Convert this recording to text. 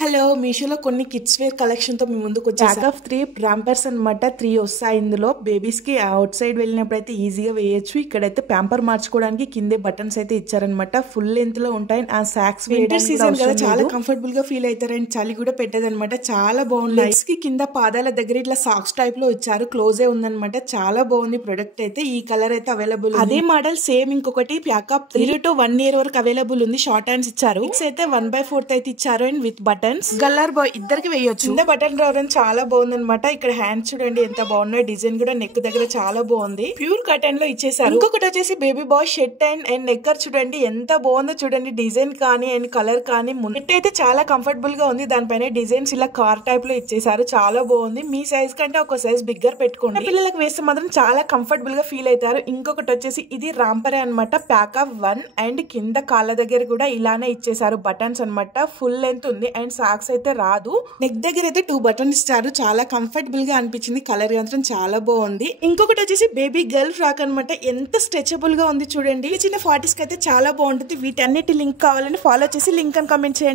Hello మీషోలో కొన్ని kids wear collection తో మీ ముందుకు వచ్చేసా. ప్యాక్ ఆఫ్ 3 ప్యాంపర్స్ అనమాట. 3 వస్తాయి ఇందులో. బేబీస్ కి అవుట్ సైడ్ వెళ్ళినప్పుడు అయితే ఈజీగా వేయొచ్చు. ఇక్కడైతే ప్యాంపర్ మార్చుకోవడానికి కిందే బటన్స్ అయితే ఇచ్చారనమాట. ఫుల్ లెంత్ లో ఉంటాయి. ఆ సాక్స్ వింటర్ సీజన్ కదా చాలా కంఫర్టబుల్ గా ఫీల్ అవుతారు. అండ్ చలి కూడా పెట్టదనమాట. చాలా బాగుంది. లెగ్స్ కి కింద పాదాల దగ్గర ఇట్లా సాక్స్ టైప్ లో ఇచ్చారు. క్లోజే ఉందనమాట. చాలా బాగుంది ప్రొడక్ట్ అయితే. ఈ కలర్ అయితే అవైలబుల్. అదే మోడల్ సేమ్ ఇంకొకటి ప్యాక్ ఆఫ్ 3 to 1 year వరకు అవైలబుల్ ఉంది. షార్ట్ హ్యాండ్స్ ఇచ్చారు. అయితే 1/4 అయితే ఇచ్చారు. అండ్ విత్ బటన్ గల్లర్ బాయ్ ఇద్దరికి వేయొచ్చు. కింద బటన్ రావడం చాలా బాగుంది అనమాట. ఇక్కడ హ్యాండ్స్ చూడండి ఎంత బాగున్నాయి. డిజైన్ కూడా నెక్ దగ్గర చాలా బాగుంది. ప్యూర్ కాటన్ లో ఇచ్చేసారు. ఇంకొకటి వచ్చేసి బేబీ బాయ్ షర్ట్ అండ్ నెక్కర్ చూడండి ఎంత బాగుందో చూడండి. డిజైన్ కానీ అండ్ కలర్ కానీ నెట్ అయితే చాలా కంఫర్టబుల్ గా ఉంది. దానిపైన డిజైన్స్ ఇలా కార్ టైప్ లో ఇచ్చేసారు. చాలా బాగుంది. మీ సైజ్ కంటే ఒక సైజ్ బిగ్గర్ పెట్టుకోండి. పిల్లలకు వేస్తే మాత్రం చాలా కంఫర్టబుల్ గా ఫీల్ అవుతారు. ఇంకొకటి వచ్చేసి ఇది రాంపరే అనమాట. ప్యాక్ ఆఫ్ 1 అండ్ కింద కాళ్ళ దగ్గర కూడా ఇలానే ఇచ్చేసారు బటన్స్ అనమాట. ఫుల్ లెంత్ ఉంది అండ్ సాక్స్ అయితే రాదు. నెక్ దగ్గర అయితే 2 బటన్స్ ఇచ్చారు. చాలా కంఫర్టబుల్ గా అనిపించింది. కలర్ మాత్రం చాలా బాగుంది. ఇంకొకటి వచ్చేసి బేబీ గర్ల్ ఫ్రాక్ అనమాట. ఎంత స్ట్రెచబుల్ గా ఉంది చూడండి. చిన్న 40s కి అయితే చాలా బాగుంటుంది. వీటన్నిటి లింక్ కావాలని ఫాలో చేసి లింక్ అని కామెంట్ చేయండి.